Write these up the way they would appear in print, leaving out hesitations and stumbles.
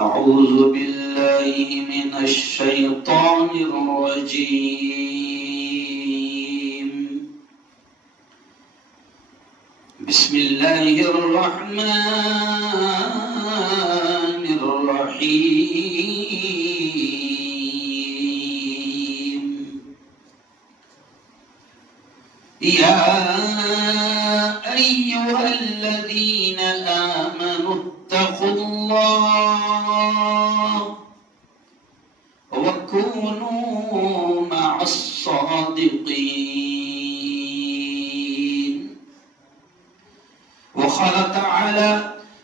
أعوذ بالله من الشيطان الرجيم. بسم الله الرحمن الرحيم. يا أيها الذين آمنوا اتقوا الله وكونوا مع الصادقين. وقال تعالى: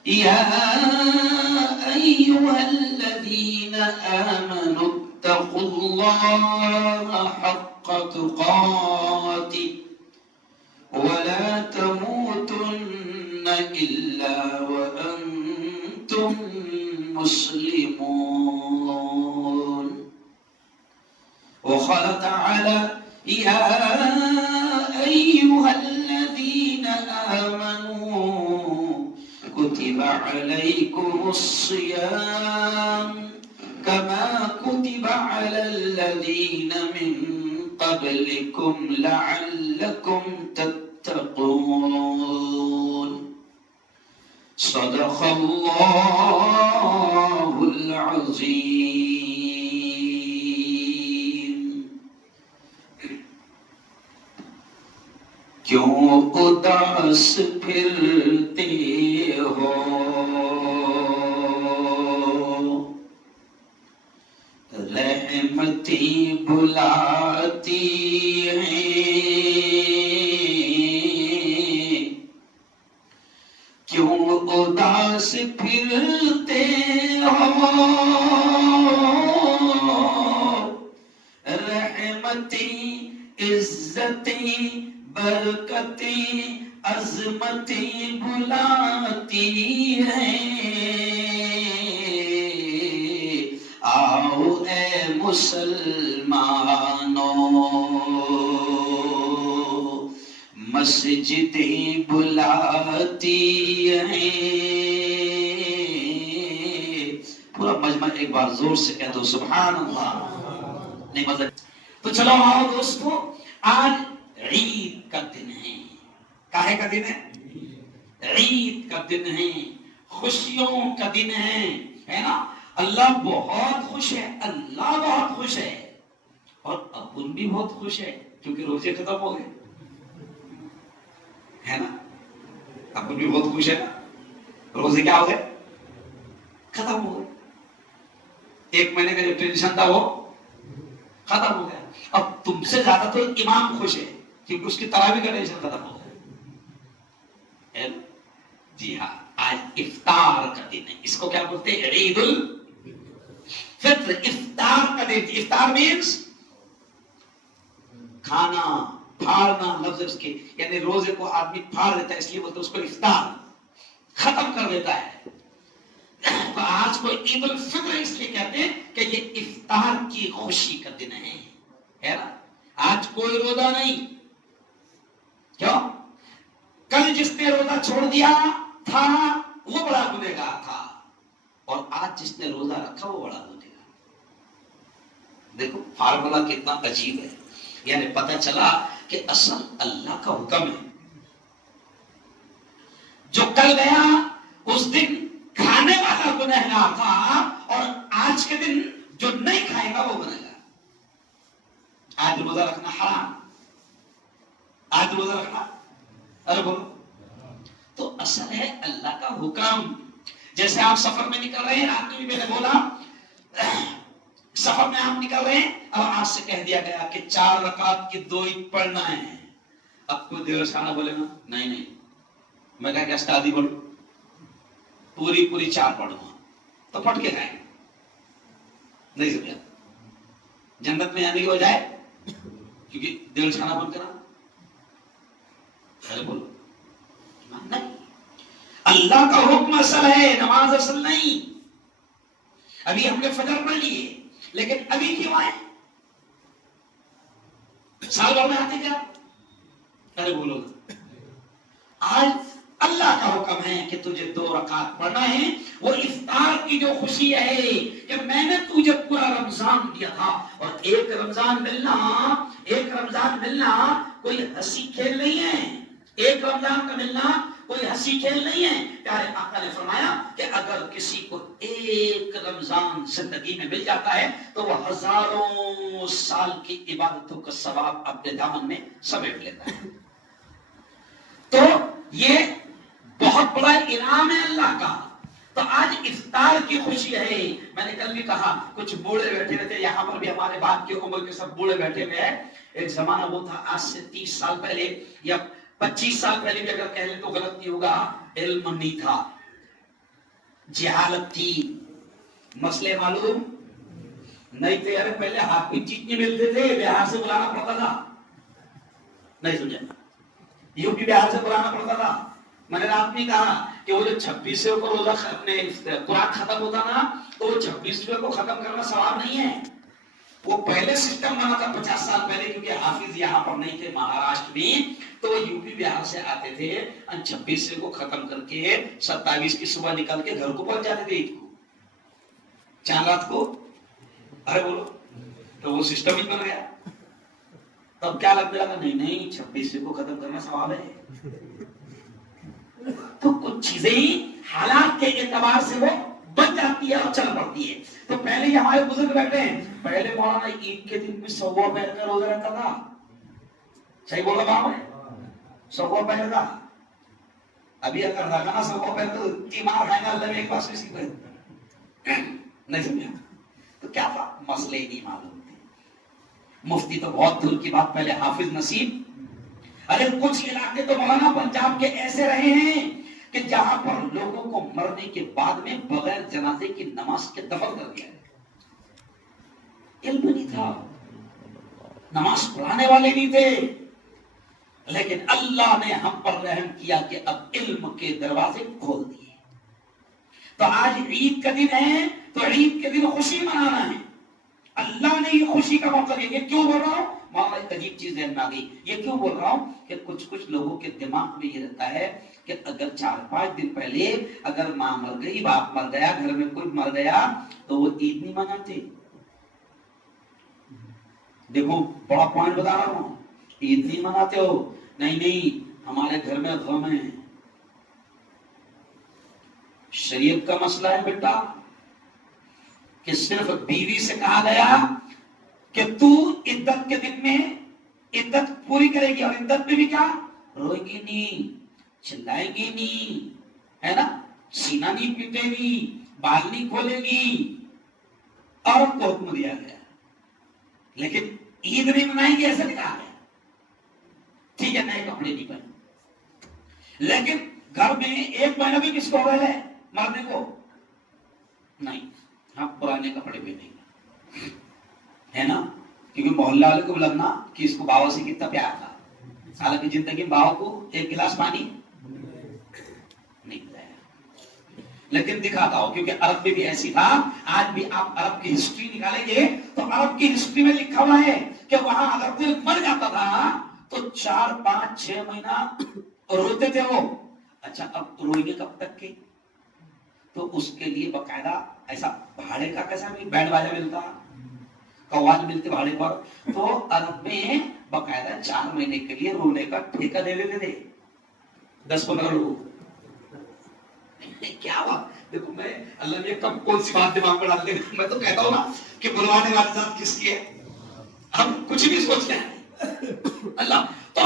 يا أيها الذين آمنوا اتقوا الله حق تقاته ولا تموتن إلا وأنتم مسلمون. وقال تعالى: يا أيها الذين آمنوا كتب عليكم الصيام كما كتب على الذين من قبلكم لعلكم تتقون. صدق الله العظيم. کیوں اداس پھرتے ہو رحمتی بلاتی ہیں، کیوں اداس پھرتے ہو رحمتی عزتی برکتی عظمتی بلاتی ہے. آؤ اے مسلمانوں مسجدیں بلاتی ہیں. پورا مجمع ایک بار زور سے کہہ دو سبحان اللہ. نہیں مزہ. تو چلو آؤ دوستو، آج عید کا دن ہے. کاہے کا دن ہے؟ عید کا دن ہے، خوشیوں کا دن ہے نا. اللہ بہت خوش ہے، اللہ بہت خوش ہے، اور اپن بھی بہت خوش ہے کیونکہ روزے ختم ہو گئے ہے نا. اپن بھی بہت خوش ہے نا، روزے کیا ہو گئے؟ ختم ہو گئے. ایک مہینے کا جو ٹینشن تھا وہ ختم ہو گیا. اب تم سے زیادہ تو امام خوش ہے کیونکہ اس کی تراویح کا ٹینشن ختم ہو گیا. جی ہاں، آج افطار کا دن ہے. اس کو کیا بولتے ہیں؟ عید الفطر. افطار کا دن. افطار مینس کھانا پھاڑنا. لفظ اس کے یعنی روزے کو آدمی پھاڑ دیتا ہے، اس لیے بولتے ہیں اس کو افطار، ختم کر دیتا ہے. تو آج کو عید الفطر اس لیے کہتے ہیں کہ یہ افطار کی خوشی کا دن ہے نا. آج کوئی روزہ نہیں. کیوں؟ کل جس نے روزہ چھوڑ دیا تھا وہ بڑا گنہگار تھا، اور آج جس نے روزہ رکھا وہ بڑا گنہگار. دیکھو فارمولا کتنا عجیب ہے. یعنی پتہ چلا کہ اصل اللہ کا حکم ہے. جو کل گیا اس دن کھانے والا گنہگار تھا، اور آج کے دن جو نہیں کھائے گا وہ گنہگار. آج روزہ رکھنا حرام، آج روزہ رکھنا، ارے بولو. تو اصل ہے اللہ کا حکم. جیسے آپ سفر میں نکل رہے ہیں، آپ نے بھی میں نے بولا سفر میں آپ نکل رہے ہیں، اب آپ سے کہہ دیا گیا کہ 4 رکعت کی 2 عید پڑھنا ہے. اب کوئی دیر سانا بولے گا نہیں میں کہا کہ استادی پڑھو، پوری 4 پڑھوں تو پڑھ کے کھائیں. نہیں سمجھا؟ جنت میں آنے کی بجائے کیونکہ دل چھانا بند کرا. بولو نہیں، اللہ کا حکم اصل ہے، نماز اصل نہیں. ابھی ہم نے فجر پڑھ لیے لیکن ابھی کیوں آئے؟ سال بھر میں آتے کیا؟ ارے بولو. آج اللہ کا حکم ہے کہ تجھے 2 رکعت پڑھنا ہے. وہ افطار کی جو خوشی ہے کہ میں نے تجھے پورا رمضان دیا تھا. اور ایک رمضان ملنا کوئی ہنسی کھیل نہیں ہے. ایک رمضان کا ملنا کوئی ہنسی کھیل نہیں ہے. پیارے آقا نے فرمایا کہ اگر کسی کو ایک رمضان زندگی میں مل جاتا ہے تو وہ ہزاروں سال کی عبادتوں کا ثواب اپنے دامن میں سمیٹ لیتا ہے. تو یہ بہت بڑا انعام ہے اللہ کا. تو آج افطار کی خوشی ہے. میں نے کل بھی کہا کچھ بوڑھے بیٹھے ہوئے تھے یہاں پر بھی, ہمارے باپ کی عمر کے سب بوڑھے بیٹھے ہوئے ہیں. ایک زمانہ وہ تھا آج سے 30 سال پہلے یا 25 سال پہلے بھی اگر کہہ لیں تو غلط نہیں ہوگا. علم نہیں تھا, جہالت تھی, مسئلے معلوم نہیں تھے. ارے پہلے ہاتھ پہ جتنے ملتے تھے بہار سے بلانا پڑتا تھا. نہیں سمجھا؟ یو پی بہار سے بلانا پڑتا تھا. میں نے رات میں کہا کہ وہ جو 26 کو روزہ اپنے قرآن ختم ہوتا نا تو وہ 26 کو ختم کرنا ثواب نہیں ہے. وہ پہلے سسٹم بنا تھا 50 سال پہلے, کیونکہ حافظ یہاں پر نہیں تھے مہاراشٹر میں, تو وہ یو پی بہار سے آتے تھے. 26 کو ختم کر کے 27 کی صبح نکل کے گھر کو پہنچ جاتے تھے عید کو, چاند کو. ارے بولو, تو وہ سسٹم ہی بن گیا. تب کیا لگنے لگا, نہیں 26 کو ختم کرنا ثواب ہے. تو کچھ چیزیں ہی حالات کے اعتبار سے وہ بن جاتی ہے اور چل پڑتی ہے. تو پہلے ہی ہمارے بزرگ بیٹھے ہیں, پہلے مولانا عید کے دن بھی 100 پہن کر روزہ رہتا تھا. صحیح بولا باپ ہے, 100 پہن کا. ابھی اگر رکھنا 100 پہن تو تیمار کھائے گا اللہ میں ایک بار سے سیکھ نہیں سمجھا. تو کیا تھا, مسئلے ہی نہیں معلوم تھے. مفتی تو بہت دور کی بات, پہلے حافظ نصیب. ارے کچھ علاقے تو مولانا پنجاب کے ایسے رہے ہیں کہ جہاں پر لوگوں کو مرنے کے بعد میں بغیر جنازے کی نماز کے دفن کر دیا. علم نہیں تھا, نماز پڑھانے والے نہیں تھے, لیکن اللہ نے ہم پر رحم کیا کہ اب علم کے دروازے کھول دیے. تو آج عید کا دن ہے تو عید کے دن خوشی منانا ہے. اللہ نے یہ خوشی کا موقع دیا. یہ کیوں بول رہا ہوں, وہاں ایک عجیب چیز ذہن میں آ گئی. یہ کیوں بول رہا ہوں کہ کچھ لوگوں کے دماغ میں یہ رہتا ہے کہ اگر 4-5 دن پہلے اگر ماں مر گئی, باپ مر گیا, گھر میں کوئی مر گیا تو وہ عید نہیں مناتے. دیکھو بڑا پوائنٹ بتا رہا ہوں, عید نہیں مناتے ہو. نہیں ہمارے گھر میں غم ہے. شریعت کا مسئلہ ہے بیٹا کہ صرف بیوی سے کہا گیا کہ تو عدت کے دن میں عدت پوری کرے گی, اور عدت میں بھی کیا, روئے گی نہیں, چلائے گی نہیں, ہے نا, سینہ نہیں پیٹے گی, بال نہیں کھولے گی. عورت کو حکم دیا گیا, لیکن عید نہیں منائیں گے ایسا نہیں کہا گیا. ٹھیک ہے, نئے کپڑے نہیں پہنے, لیکن گھر میں 1 مہینہ بھی کس کو ہو ہے مرنے کو نہیں, ہاں پرانے کپڑے پہنیں گے, ہے نا, کیونکہ محلہ والے کو لگنا کہ اس کو باوا سے کتنا پیار تھا. حالانکہ زندگی میں باوا کو 1 گلاس پانی نہیں پلایا, لیکن دکھاتا ہو کیونکہ عرب میں بھی ایسی تھا. آج بھی آپ عرب کی ہسٹری نکالیں گے تو عرب کی ہسٹری میں لکھا ہوا ہے کہ وہاں اگر کوئی مر جاتا تھا تو 4-5-6 مہینہ روتے تھے وہ. اچھا اب روئیں گے کب تک کے, تو اس کے لیے باقاعدہ ایسا بھاڑے کا کیسا بینڈ باجا ملتا, قوال ملتے بھاڑے پر. تو عرب میں باقاعدہ 4 مہینے کے لیے رونے کا ٹھیکہ دے دیتے تھے 10-15 لوگ. کیا بات, دیکھو میں اللہ نے کب کون سی بات دماغ میں ڈال دے. میں تو کہتا ہوں نا کہ بلوانے والی ذات کس کی ہے, ہم کچھ بھی سوچتے ہیں اللہ. تو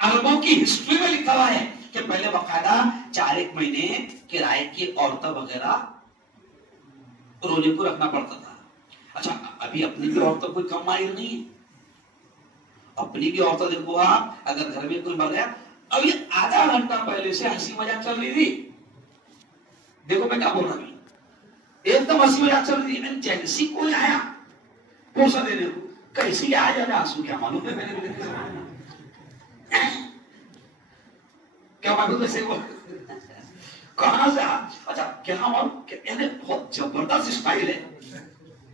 عربوں کی ہسٹری میں لکھا ہوا ہے کہ پہلے باقاعدہ 4-1 مہینے کرائے کی عورتیں وغیرہ رونے کو رکھنا پڑتا تھا. اچھا ابھی اپنی بھی عورتوں کوئی کم ماہر نہیں ہے. اپنی بھی عورتیں دیکھو آپ, اگر گھر میں کوئی مر گیا, اب یہ آدھا گھنٹہ پہلے سے ہنسی مذاق چل رہی تھی. دیکھو میں کیا بول رہا ہوں, ایک دم ہنسی مذاق چل رہی تھی. جیسی کوئی آیا پوچھا دینے کو کیسی آ جانا آنسو, کیا معلوم ہے میں نے کیا معلوم ہے سے وہ کہاں سے. اچھا کیا معلوم کہ بہت زبردست اسٹائل ہے,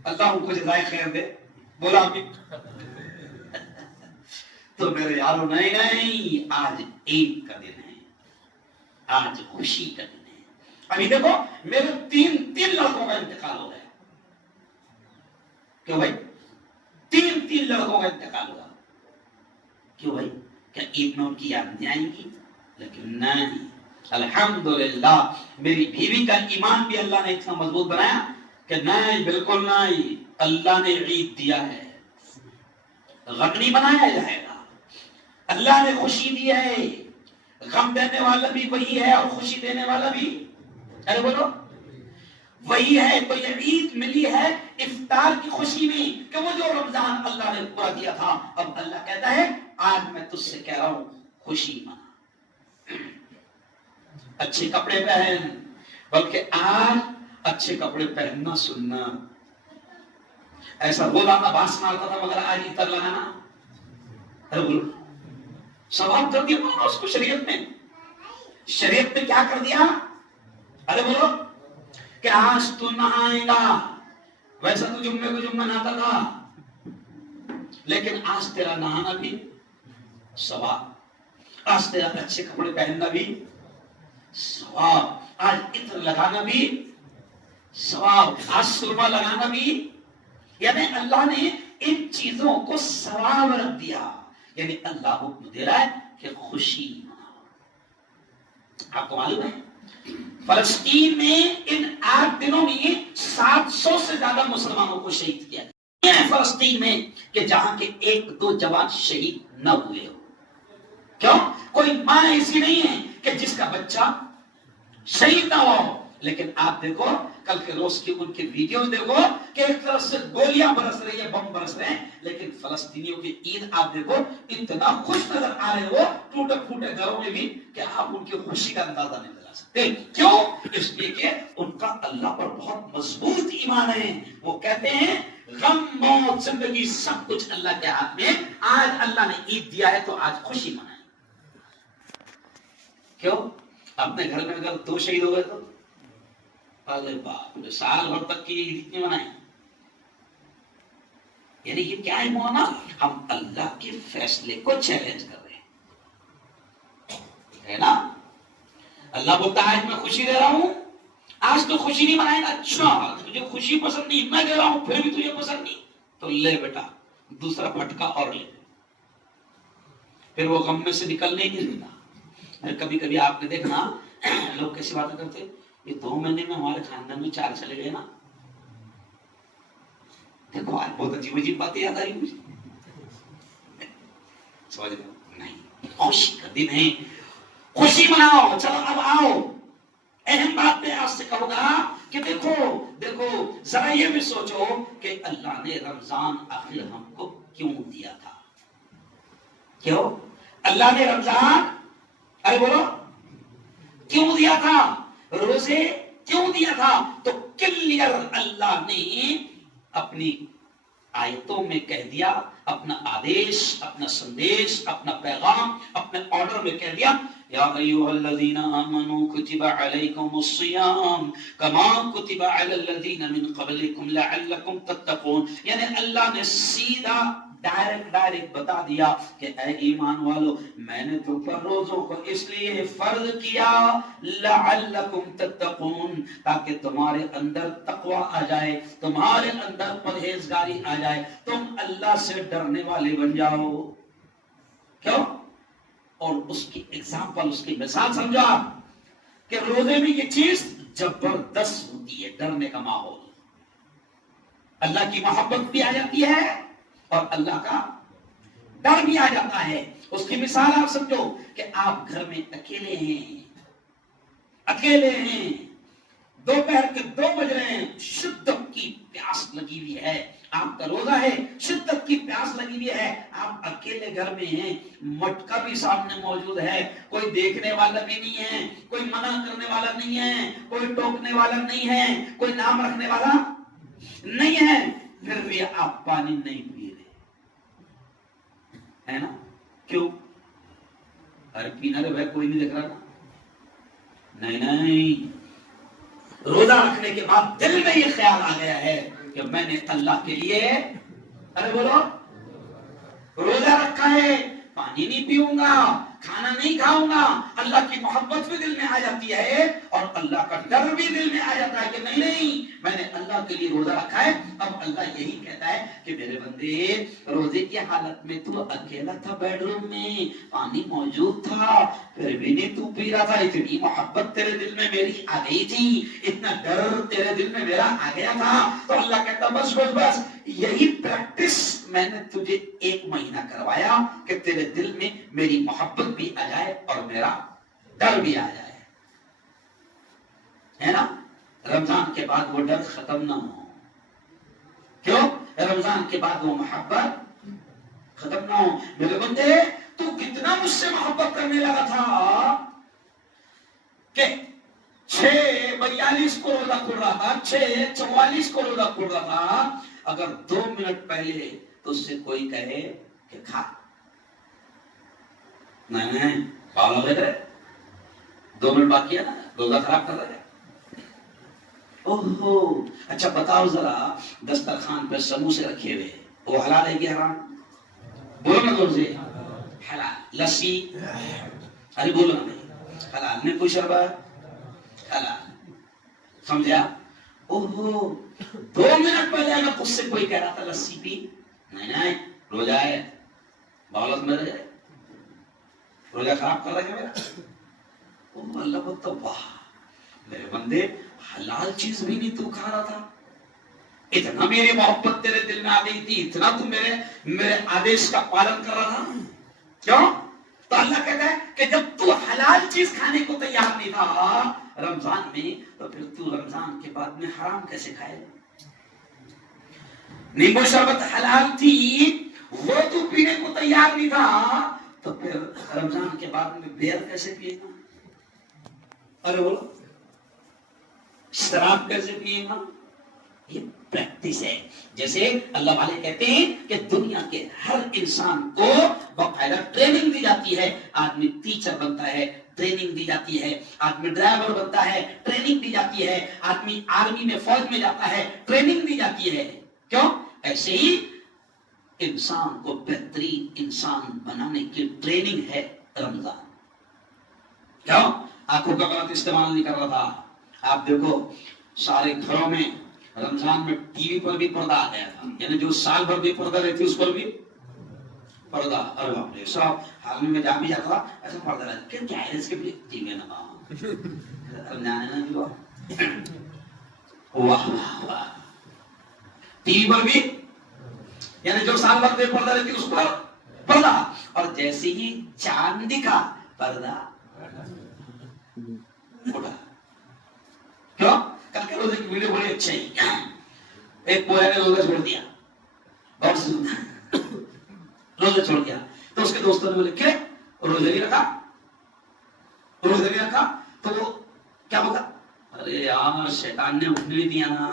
اللہ ان کو جزائے خیر دے. بولا ابھی تو میرے یارو نہیں آج عید کا دن ہے, آج خوشی کرنے. ابھی دیکھو میرے تین لڑکوں کا انتقال ہو گیا. کیوں بھائی؟ تین لڑکوں کا انتقال ہوا. کیوں بھائی؟ کیا عید میں ان کی یاد نہیں آئے گی؟ لیکن نہیں، الحمدللہ میری بیوی کا ایمان بھی اللہ نے اتنا مضبوط بنایا کہ نہیں، بالکل نہیں، اللہ نے عید دیا ہے، غم نہیں بنایا جائے گا. اللہ نے خوشی دی ہے، غم دینے والا بھی وہی ہے اور خوشی دینے والا بھی، ارے بولو، وہی ہے. تو یہ عید ملی ہے افطار کی خوشی میں کہ وہ جو رمضان اللہ نے پورا دیا تھا، اب اللہ کہتا ہے آج میں تجھ سے کہہ رہا ہوں خوشی منا، اچھے کپڑے پہن. بلکہ آج اچھے کپڑے پہننا سننا. ایسا روزانہ باس مارتا تھا مگر آج عطر لگانا، ارے بولو، ثواب کر دیا اس کو شریعت میں. شریعت میں کیا کر دیا؟ ارے بولو کہ آج تو نہائے گا. ویسا تو جمعے کو جمعہ نہاتا تھا، لیکن آج تیرا نہانا بھی ثواب، آج تیرا اچھے کپڑے پہننا بھی ثواب، آج عطر لگانا بھی ثواب، آج سرما لگانا بھی. یعنی اللہ نے ان چیزوں کو ثواب رکھ دیا. یعنی اللہ حکم دے رہا ہے کہ خوشی مناؤ. آپ کو معلوم ہے فلسطین میں ان 8 دنوں میں 700 سے زیادہ مسلمانوں کو شہید کیا گیا. فلسطین میں کہ جہاں کے 1-2 جوان شہید نہ ہوئے ہو. کیوں؟ کوئی ماں ایسی نہیں ہے کہ جس کا بچہ شہید نہ ہو. لیکن آپ دیکھو کل کے روز کی ان کی ویڈیوز دیکھو کہ ایک طرف سے گولیاں برس رہی ہیں، بم برس رہے ہیں، لیکن فلسطینیوں کی عید آپ دیکھو اتنا خوش نظر آ رہے ہو ٹوٹے پھوٹے گھروں میں بھی کہ آپ ان کی خوشی کا اندازہ نہیں لگا سکتے. کیوں؟ اس لیے کہ ان کا اللہ پر بہت مضبوط ایمان ہے. وہ کہتے ہیں غم موت زندگی سب کچھ اللہ کے ہاتھ میں، آج اللہ نے عید دیا ہے تو آج خوشی منائیں. کیوں؟ اپنے گھر میں اگر 2 شہید ہو گئے تو ارے باپ رے، سال بھر تک کی عید کتنی منائیں؟ یعنی یہ کیا ہے مولانا؟ ہم اللہ کے فیصلے کو چیلنج کر رہے ہیں، ہے نا؟ اللہ بولتا ہے آج میں خوشی دے رہا ہوں، آج تو خوشی نہیں منائے گا. اچھا تجھے خوشی پسند نہیں، میں دے رہا ہوں پھر بھی تجھے پسند نہیں، تو لے بیٹا دوسرا پھٹکا اور لے. پھر وہ غم میں سے نکلنے ہی نہیں دیتا. کبھی کبھی آپ نے دیکھنا لوگ کیسی باتیں کرتے، یہ 2 مہینے میں ہمارے خاندان میں 4 چلے گئے نا. دیکھو آج بہت عجیب باتیں یاد آ رہی مجھے. سمجھ نہیں، خوشی کا دن ہے، خوشی مناؤ. چلو اب آؤ، اہم بات میں آپ سے کہوں گا کہ دیکھو ذرا یہ بھی سوچو کہ اللہ نے رمضان آخر ہم کو کیوں دیا تھا؟ کیوں اللہ نے رمضان، ارے بولو، کیوں دیا تھا؟ روزے کیوں دیا تھا؟ تو کلیئر اللہ نے اپنی آیتوں میں کہہ دیا، اپنا آدیش، اپنا سندیش، اپنا پیغام، اپنے آرڈر میں کہہ دیا، یا ایھا الذین آمنوا کتب علیکم الصیام کما کتب علی الذین من قبلکم لعلکم تتقون. یعنی اللہ نے سیدھا ڈائریکٹ بتا دیا کہ اے ایمان والو، میں نے تم پر روزوں کو اس لیے فرض کیا لعلکم تتقون، تاکہ تمہارے اندر تقوی آ جائے، تمہارے اندر پرہیزگاری آ جائے، تم اللہ سے ڈرنے والے بن جاؤ. کیوں؟ اور اس کی ایگزامپل، اس کی مثال سمجھا کہ روزے میں یہ چیز زبردست ہوتی ہے، ڈرنے کا ماحول، اللہ کی محبت بھی آ جاتی ہے اور اللہ کا ڈر بھی آ جاتا ہے. اس کی مثال آپ سمجھو کہ آپ گھر میں اکیلے ہیں، دوپہر کے 2 بج رہے ہیں، شدت کی پیاس لگی ہوئی ہے، آپ کا روزہ ہے، شدت کی پیاس لگی ہوئی ہے، آپ اکیلے گھر میں ہیں، مٹکا بھی سامنے موجود ہے، کوئی دیکھنے والا بھی نہیں ہے، کوئی منع کرنے والا نہیں ہے، کوئی ٹوکنے والا نہیں ہے، کوئی نام رکھنے والا نہیں ہے، پھر بھی آپ پانی نہیں پی رہے، ہے نا؟ کیوں؟ ارے پینا تو کوئی نہیں دیکھ رہا نا. نہیں، روزہ رکھنے کے بعد دل میں یہ خیال آ گیا ہے کہ میں نے اللہ کے لیے، ارے بولو، روزہ رکھا ہے، پانی نہیں پیوں گا، کھانا نہیں کھاؤں گا، اللہ کی محبت بھی دل میں آ جاتی ہے اور اللہ کا ڈر بھی دل میں آ جاتا ہے کہ نہیں میں نے اللہ کے لیے روزہ رکھا ہے۔ اب اللہ یہی کہتا ہے کہ میرے بندے روزے کی حالت میں تو اکیلا تھا، بیڈ روم میں پانی موجود تھا، پھر بھی نہیں تو پی رہا تھا، اتنی محبت تیرے دل میں میری آ گئی تھی، اتنا ڈر تیرے دل میں میرا آ گیا تھا۔ تو اللہ کہتا بس بس بس یہی پریکٹس میں نے تجھے 1 مہینہ کروایا کہ تیرے دل میں میری محبت بھی آ جائے اور میرا ڈر بھی آ جائے، ہے نا؟ رمضان کے بعد وہ ڈر ختم نہ ہو، کیوں؟ رمضان کے بعد وہ محبت ختم نہ ہو۔ میرے بندے تو کتنا مجھ سے محبت کرنے لگا تھا کہ 6:42 کو روزہ کھل رہا تھا، 6:44 کو روزہ کھل رہا تھا، اگر 2 منٹ پہلے تو اس سے کوئی کہے کہ کھا، نہیں پاؤ لگ رہے 2 منٹ باقی ہے نا، روزہ خراب کر رہے ہیں۔ اوہو اچھا بتاؤ ذرا، دسترخوان پہ سموسے رکھے ہوئے وہ حلال ہے کہ حرام؟ بولو نا زور سے، حلال۔ لسی، ارے بولو نا بھائی، حلال۔ میں کوئی شربت حلال، سمجھا؟ اوہو 2 منٹ پہلے اگر اس سے کوئی کہہ رہا تھا لسی پی، نہیں روزہ ہے، بولت میں رہے روزہ خراب کر رہے ہیں میرا۔ اللہ بولتا واہ میرے بندے حلال چیز بھی نہیں تو کھا رہا تھا، اتنا میری محبت تیرے دل میں آ گئی تھی، اتنا تو میرے آدیش کا پالن کر رہا تھا، کیوں؟ تو اللہ کہتا ہے کہ جب تو حلال چیز کھانے کو تیار نہیں تھا رمضان میں، تو پھر تو رمضان کے بعد میں حرام کیسے کھائے؟ نیمبو شربت حلال تھی وہ تو پینے کو تیار نہیں تھا، تو پھر رمضان کے بعد میں بیئر کیسے پیے گا؟ ارے بولو شراب کیسے پیے گا؟ یہ پریکٹس ہے۔ جیسے اللہ والے کہتے ہیں کہ دنیا کے ہر انسان کو باقاعدہ ٹریننگ دی جاتی ہے، آدمی ٹیچر بنتا ہے ٹریننگ دی جاتی ہے، آدمی ڈرائیور بنتا ہے ٹریننگ دی جاتی ہے، آدمی آرمی میں فوج میں جاتا ہے ٹریننگ دی جاتی ہے، کیوں؟ ایسے ہی انسان کو بہترین انسان بنانے کی ٹریننگ ہے رمضان۔ کیوں؟ آنکھوں کا غلط استعمال نہیں کر رہا تھا۔ آپ دیکھو سارے گھروں میں رمضان میں ٹی وی پر بھی پردہ آ گیا تھا، یعنی جو سال بھر بھی پردہ رہتی اس پر بھی پردہ۔ ارے باپ رے، سب حال میں جا بھی جاتا تھا ایسا پردہ رہتا، کیا ہے اس کے بھی ٹی وی نہ رمضان ہے نا، واہ واہ واہ، ٹی وی پر بھی یعنی جو سال بھر بھی پردہ رہتی اس پر پردہ، اور جیسے ہی چاند کا پردہ اٹھا، کیوں؟ کل کے روزے کی ویڈیو بڑی اچھی ہے، ایک پورے نے روزہ چھوڑ دیا، روزہ چھوڑ دیا، تو اس کے دوستوں نے بولے کیا روزہ نہیں رکھا، روزہ نہیں رکھا، تو وہ کیا بولا، ارے یار شیطان نے اٹھنے نہیں دیا نا۔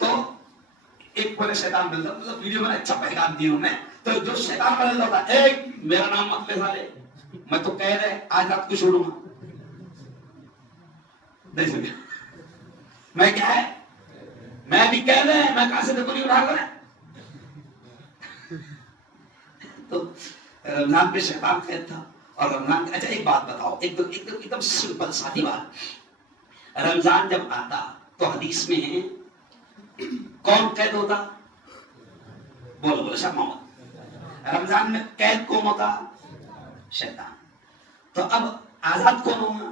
تو ایک پورے شیطان ملتا، مطلب ویڈیو میں اچھا پیغام دیا میں، تو جو شیطان ملتا تھا ایک میرا نام مت لے سارے، میں تو کہہ رہے آج رات کو چھوڑوں گا، نہیں سمجھا میں کیا ہے، میں بھی کہہ رہے ہیں میں کہاں سے دیکھو نہیں اٹھا کر۔ تو رمضان پہ شیطان قید تھا، اور رمضان اچھا ایک بات بتاؤ، ایک دم سمپل سادی بات، رمضان جب آتا تو حدیث میں ہے کون قید ہوتا؟ بولو بولو سب محمد، رمضان میں قید کون ہوتا؟ شیطان۔ تو اب آزاد کون ہوگا؟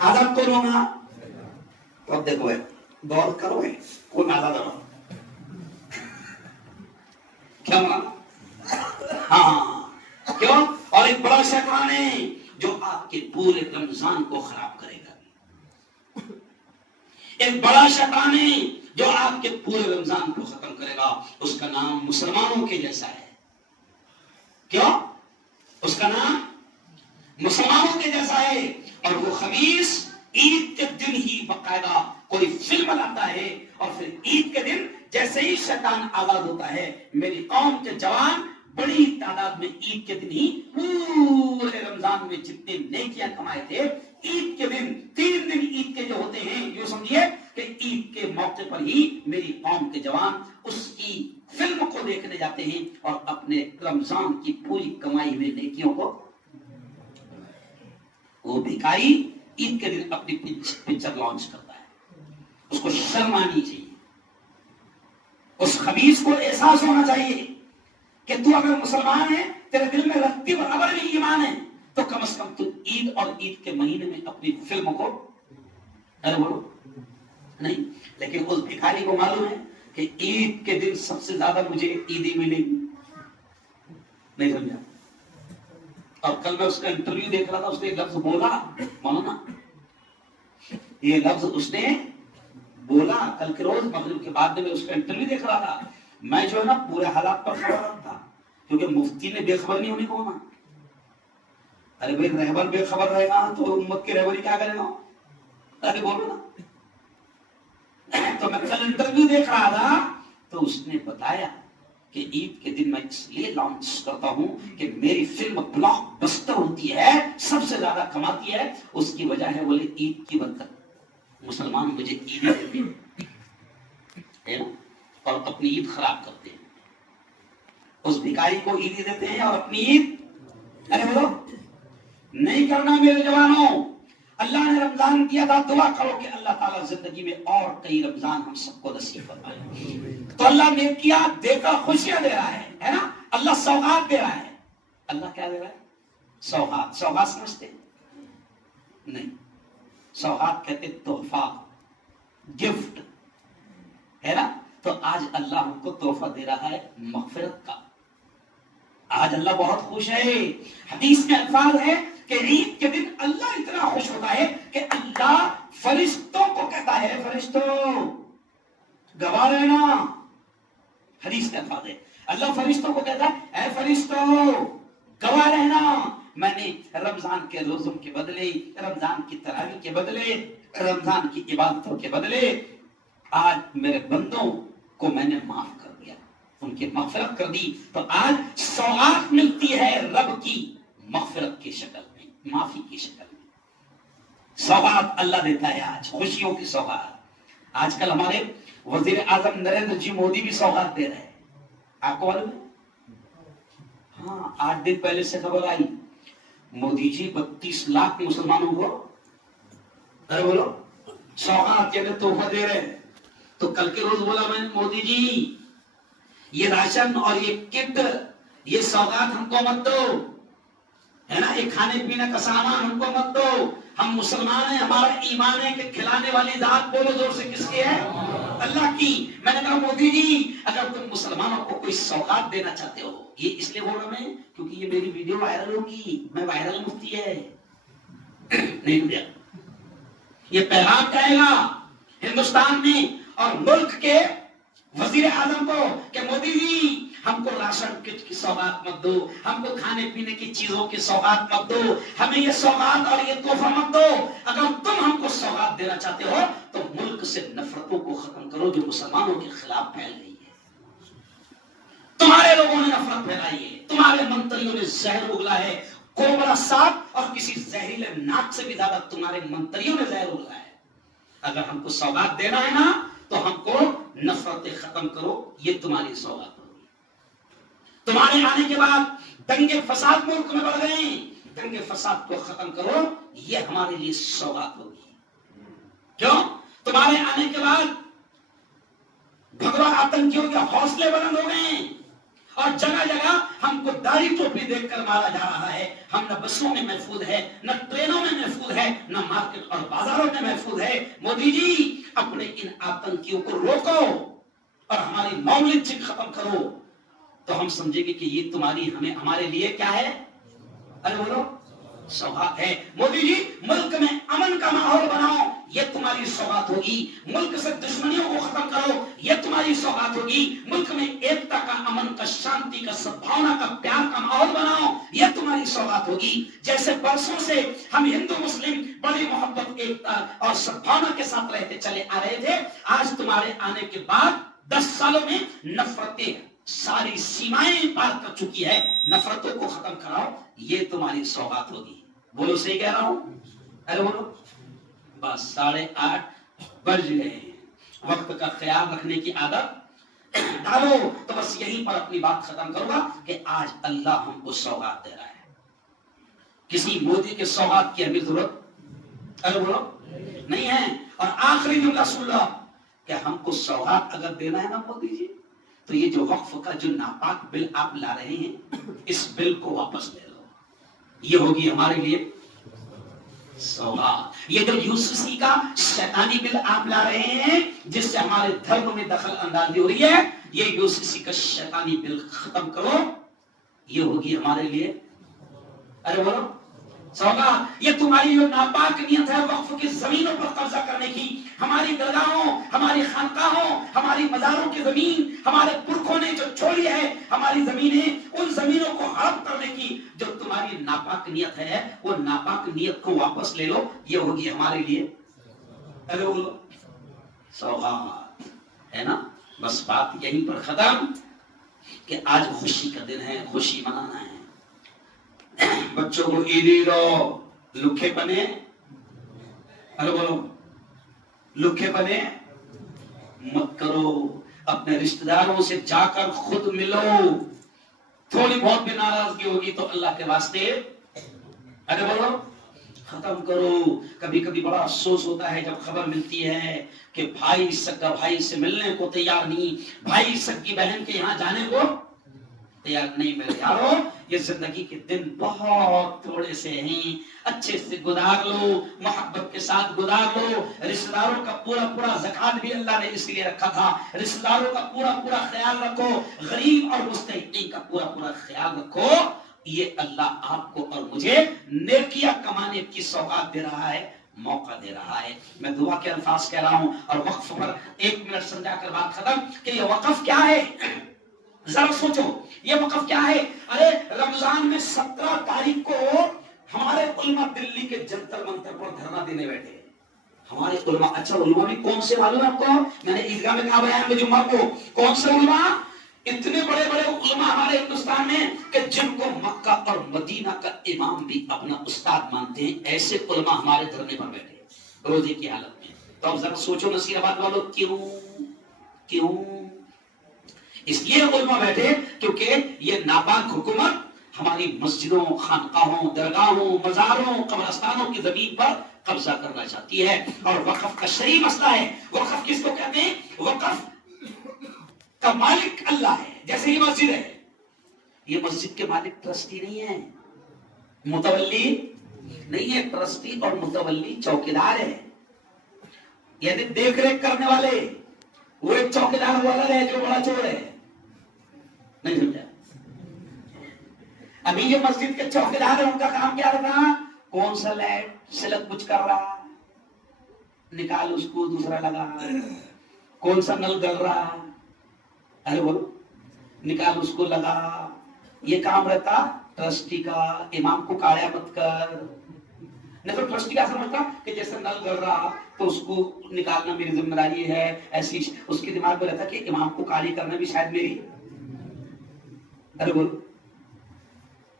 آزاد کون ہوگا؟ تو اب دیکھو غور کرو کون آزاد ہوگا، کیا مانا؟ ہاں کیوں؟ اور ایک بڑا شیطان ہے جو آپ کے پورے رمضان کو خراب کرے گا، ایک بڑا شیطان ہے جو آپ کے پورے رمضان کو ختم کرے گا، اس کا نام مسلمانوں کے جیسا ہے۔ کیوں؟ اس کا نام مسلمانوں کے جیسا ہے، اور وہ خبیث عید کے دن ہی باقاعدہ کوئی فلم لاتا ہے، اور پھر عید کے دن جیسے ہی شیطان آزاد ہوتا ہے، میری قوم کے جوان بڑی تعداد میں عید کے دن ہی پورے رمضان میں جتنے نیکیاں کمائے تھے، عید کے دن 3 دن عید کے جو ہوتے ہیں، یوں سمجھیے کہ عید کے موقع پر ہی میری قوم کے جوان اس کی فلم کو کو دیکھنے جاتے ہیں اور اپنے رمضان کی پوری کمائی ہوئی نیکیوں کو، وہ بھکاری عید کے دن اپنی پکچر لانچ کرتا ہے، اس کو شرم آنی چاہیے، اس خبیث کو احساس ہونا چاہیے کہ تو اگر مسلمان ہے، تیرے دل میں رتی برابر بھی ایمان ہے، تو کم از کم تو عید اور عید کے مہینے میں اپنی فلم کو بولو نہیں۔ لیکن اس بھکاری کو معلوم ہے کہ عید کے دن سب سے زیادہ مجھے عیدی ملے گی، نہیں سمجھا؟ اور کل میں اس کا انٹرویو دیکھ رہا تھا، اس نے ایک لفظ بولا، مولانا یہ لفظ اس نے بولا کل کے روز مغرب کے بعد میں اس کا انٹرویو دیکھ رہا تھا، میں جو ہے نا پورے حالات پر خبر تھا، کیونکہ مفتی نے بے خبر نہیں ہونے کو ہونا۔ ارے بھائی رہبر بے خبر رہے گا تو امت کی رہبری کیا کرے گا؟ ارے بولو نا۔ تو میں کل انٹرویو دیکھ رہا تھا تو اس نے بتایا کہ عید کے دن میں اس لیے لانچ کرتا ہوں کہ میری فلم بلاک بسٹر ہوتی ہے، سب سے زیادہ کماتی ہے، اس کی وجہ ہے بولے عید کی برکت، مسلمان مجھے عید دیتے ہیں نا، اور اپنی عید خراب کرتے ہیں، اس بھکاری کو عید دیتے ہیں اور اپنی عید، ارے بولو نہیں کرنا میرے جوانوں۔ اللہ نے رمضان دیا تھا، دعا کرو کہ اللہ تعالیٰ زندگی میں اور کئی رمضان ہم سب کو نصیب فرمائے۔ تو اللہ نے کیا دے کر خوشیاں دے رہا ہے نا، اللہ سوغات دے رہا ہے۔ اللہ کیا دے رہا ہے؟ سوغات۔ سوغات سمجھتے نہیں؟ سوغات کہتے تحفہ، گفٹ ہے نا۔ تو آج اللہ ہم کو تحفہ دے رہا ہے مغفرت کا، آج اللہ بہت خوش ہے۔ حدیث میں الفاظ ہے کہ عید کے دن اللہ اتنا خوش ہوتا ہے کہ اللہ فرشتوں کو کہتا ہے، فرشتوں گواہ رہنا، حدیث میں الفاظ ہے، اللہ فرشتوں کو کہتا ہے، اے فرشتوں گواہ رہنا، میں نے رمضان کے روزوں کے بدلے، رمضان کی تراویح کے بدلے، رمضان کی عبادتوں کے بدلے آج میرے بندوں کو میں نے معاف کر دیا، ان کی مغفرت کر دی۔ تو آج سوغات ملتی ہے رب کی مغفرت کی شکل میں، معافی کی شکل میں، سوغات اللہ دیتا ہے آج، خوشیوں کی سوغات۔ آج کل ہمارے وزیر اعظم نریندر جی مودی بھی سوغات دے رہے ہیں، آپ کو معلوم ہے؟ ہاں 8 دن پہلے سے خبر آئی، مودی جی 32 لاکھ مسلمانوں کو، ارے بولو سوغات یعنی تحفہ دے رہے ہیں۔ تو کل کے روز بولا میں نے، مودی جی یہ راشن اور یہ کٹ، یہ سوغات ہم کو مت دو، ہے نا، یہ کھانے پینے کا سامان ہم کو مت دو، ہم مسلمان ہیں، ہمارا ایمان ہے کہ کھلانے والی ذات بولو زور سے کس کی ہے؟ اللہ کی۔ میں نے کہا مودی جی اگر تم مسلمانوں کو کوئی سوغات دینا چاہتے ہو، یہ اس لیے بول رہا میں کیونکہ یہ میری ویڈیو وائرل ہوگی، میں وائرل مفتی ہے نہیں دیا، یہ پیغام جائے گا ہندوستان میں اور ملک کے وزیر اعظم کو کہ مودی جی ہم کو راشن کٹ کی سوغات مت دو، ہم کو کھانے پینے کی چیزوں کی سوغات مت دو، ہمیں یہ سوغات اور یہ تحفہ مت دو، اگر تم ہم کو سوغات دینا چاہتے ہو تو ملک سے نفرتوں کو ختم کرو جو مسلمانوں کے خلاف پھیل رہی ہے۔ تمہارے لوگوں نے نفرت پھیلائی ہے، تمہارے منتریوں نے زہر اگلا ہے، کوبرا سانپ اور کسی زہریلے ناک سے بھی زیادہ تمہارے منتریوں نے زہر اگلا ہے۔ اگر ہم کو سوغات دینا ہے نا تو ہم کو نفرتیں ختم کرو، یہ تمہاری سوغات ہوگی۔ تمہارے آنے کے بعد دنگے فساد ملک میں بڑھ گئے، دنگے فساد کو ختم کرو، یہ ہمارے لیے سوغات ہوگی۔ کیوں؟ تمہارے آنے کے بعد بھگوا آتنکیوں کے حوصلے بلند ہو گئے اور جگہ جگہ ہم کو داڑھی ٹوپی دیکھ کر مارا جا رہا ہے، ہم نہ بسوں میں محفوظ ہے، نہ ٹرینوں میں محفوظ ہے، نہ مارکیٹ اور بازاروں میں محفوظ ہے۔ مودی جی اپنے ان آتنکیوں کو روکو اور ہماری نام لنچنگ ختم کرو، تو ہم سمجھیں گے کہ یہ تمہاری ہمارے لیے کیا ہے؟ ارے بولو سوغات ہے۔ مودی جی ملک میں امن کا ماحول بناؤ، یہ تمہاری سوغات ہوگی۔ ملک سے دشمنیوں کو ختم کرو، یہ تمہاری سوغات ہوگی۔ ملک میں ایکتا کا، امن کا، شانتی کا، سدبھاونا کا، پیار کا ماحول بناؤ، یہ تمہاری سوغات ہوگی۔ جیسے برسوں سے ہم ہندو مسلم بڑی محبت، ایکتا اور سدبھاونا کے ساتھ رہتے چلے آ رہے تھے، آج تمہارے آنے کے بعد 10 سالوں میں نفرتیں ساری سیمائیں پار کر چکی ہے، نفرتوں کو ختم کراؤ، یہ تمہاری سوغات ہوگی۔ بولو صحیح کہہ رہا ہوں؟ ارے بولو بس 8:30 بج گئے ہیں۔ وقت کا خیال رکھنے کی عادت ڈالو تو بس یہیں پر اپنی بات ختم کروں گا کہ آج اللہ ہم کو سوغات دے رہا ہے. کسی مودی کے سوغات کی ہمیں ضرورت ارے بولو نہیں ہے. اور آخری جملہ سن لو کہ ہم کو سوغات اگر دینا ہے نا مودی جی, تو یہ جو وقف کا جو ناپاک بل آپ لا رہے ہیں اس بل کو واپس لے لو. یہ ہوگی ہمارے لیے سوغات. یہ جو یوسیسی کا شیطانی بل آپ لا رہے ہیں جس سے ہمارے دھرم میں دخل اندازی ہو رہی ہے, یہ یوسیسی کا شیطانی بل ختم کرو. یہ ہوگی ہمارے لیے ارے بولو سوغات. یہ تمہاری جو ناپاک نیت ہے وقف کی زمینوں پر قبضہ کرنے کی, ہماری درگاہوں, ہماری خانقاہوں, ہماری مزاروں کی زمین, ہمارے پرکھوں نے جو چھوڑی ہے ہماری زمینیں, ان زمینوں کو ہڑپ کرنے کی جو تمہاری ناپاک نیت ہے, وہ ناپاک نیت کو واپس لے لو. یہ ہوگی ہمارے لیے ارے بولو سوغات ہے نا. بس بات یہیں پر ختم کہ آج خوشی کا دن ہے, خوشی منانا ہے. بچوں کو عیدی دو, لکھے پنے ارے بولو لکھے پنے مت کرو. اپنے رشتہ داروں سے جا کر خود ملو. تھوڑی بہت بھی ناراضگی ہوگی تو اللہ کے واسطے ارے بولو ختم کرو. کبھی کبھی بڑا افسوس ہوتا ہے جب خبر ملتی ہے کہ بھائی سگا بھائی سے ملنے کو تیار نہیں, بھائی سگی بہن کے یہاں جانے کو تیار نہیں. میرے یارو یہ زندگی کے دن بہت تھوڑے سے ہیں, اچھے سے گزار لو, محبت کے ساتھ گزار لو. رشتہ داروں کا پورا پورا زکات بھی اللہ نے اس لیے رکھا تھا. رشتہ داروں کا پورا پورا خیال رکھو, غریب اور مستحقین کا پورا پورا خیال رکھو. یہ اللہ آپ کو اور مجھے نیکیاں کمانے کی سوغات دے رہا ہے, موقع دے رہا ہے. میں دعا کے الفاظ کہہ رہا ہوں اور وقف پر 1 منٹ سمجھا کر بات ختم کہ یہ وقف کیا ہے. ذرا سوچو یہ وقف کیا ہے. ارے رمضان میں 17 تاریخ کو ہمارے علماء دلی کے جنتر منتر پر دھرنا دینے بیٹھے. ہمارے علماء, اچھا علماء بھی کون سے معلوم ہے آپ کو؟ میں نے عیدگاہ میں کہا بیان میں جمعہ کو, کون سے علماء؟ اتنے بڑے بڑے علماء ہمارے ہندوستان میں کہ جن کو مکہ اور مدینہ کا امام بھی اپنا استاد مانتے ہیں, ایسے علماء ہمارے دھرنے پر بیٹھے روزے کی حالت میں. تو اب ذرا سوچو نصیر آباد والوں, کیوں اس لیے علماء بیٹھے کیونکہ یہ ناپاک حکومت ہماری مسجدوں, خانقاہوں, درگاہوں, مزاروں, قبرستانوں کی زمین پر قبضہ کرنا چاہتی ہے. اور وقف کا شرعی مسئلہ ہے. وقف کس کو کہتے ہیں؟ وقف کا مالک اللہ ہے. جیسے یہ مسجد ہے, یہ مسجد کے مالک ٹرسٹی نہیں ہے, متولی نہیں ہے. ٹرسٹی اور متولی چوکیدار ہے, یعنی دیکھ ریکھ کرنے والے. وہ ایک چوکیدار والا ہے جو بڑا چور ہے, نہیں سمجھا؟ ابھی یہ مسجد کے چوکیدار ہیں, ان کا کام کیا رہا؟ کون سا لائٹ سلک کچھ کر رہا, نکال اس کو دوسرا لگا. کون سا نل گل رہا, ارے بولو نکال اس کو لگا. یہ کام رہتا ٹرسٹی کا. امام کو کاڑیا مت کر. نہیں تو ٹرسٹی کا سمجھتا کہ جیسے نل گل رہا تو اس کو نکالنا میری ذمہ داری ہے. ایسی اس کے دماغ میں رہتا کہ امام کو کالی کرنا بھی شاید میری. ارے بولو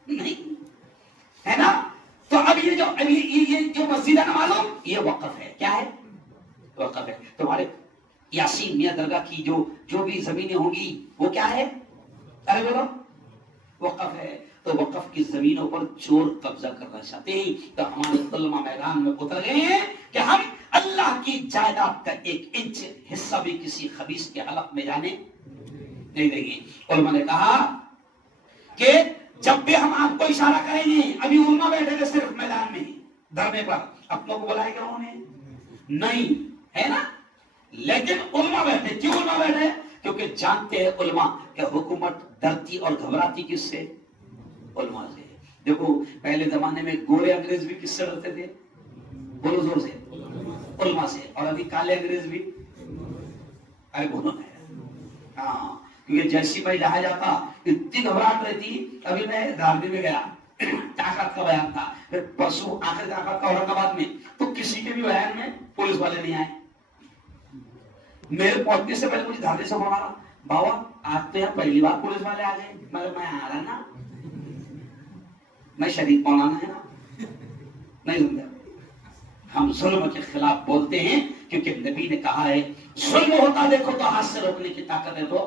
نہیں ہے نا. تو اب یہ جو مسجد ہے نا معلوم, یہ وقف ہے. کیا ہے؟ وقف ہے. تمہارے یاسین میاں درگاہ کی جو بھی زمینیں ہوں گی وہ کیا ہے؟ ارے بولو وقف ہے. تو وقف کی زمینوں پر چور قبضہ کرنا چاہتے ہیں. تو ہمارے علماء میدان میں اتر گئے ہیں کہ ہم اللہ کی جائیداد کا 1 انچ حصہ بھی کسی خبیث کے حلق میں جانے نہیں دیں گے. علماء نے کہا کہ جب بھی ہم آپ کو اشارہ کریں گے, ابھی علماء بیٹھے تھے صرف میدان میں دھرنے پر, اپنوں کو بلائے گا انہوں نے نہیں ہے نا, لیکن علماء بیٹھے. کیوں علماء بیٹھے؟ کیونکہ جانتے ہیں علماء کہ حکومت ڈرتی اور گھبراتی کس سے؟ علماء سے. دیکھو پہلے زمانے میں گورے انگریز بھی کس سے ڈرتے تھے؟ بولو زور سے, علماء سے. اور ابھی کالے انگریز بھی ارے بولو ہاں, کیونکہ جیسی میں جہاں جاتا اتنی گھبراہٹ رہتی. ابھی میں دھارمی میں گیا, طاقت کا بیان تھا, پھر پرسوں آخر طاقت کا اورنگ آباد میں, تو کسی کے بھی بیان میں پولیس والے نہیں آئے. میرے پہنچنے سے پہلے مجھے دھارنے سے فون آ رہا, بابا آج تو یہاں پہلی بار پولیس والے آ گئے. میں آ رہا نا, میں شریف مولانا ہے نا, نہیں سمجھا. ہم ظلم کے خلاف بولتے ہیں کیونکہ نبی نے کہا ہے ظلم ہوتا دیکھو تو ہاتھ سے روکنے کی طاقت ہے تو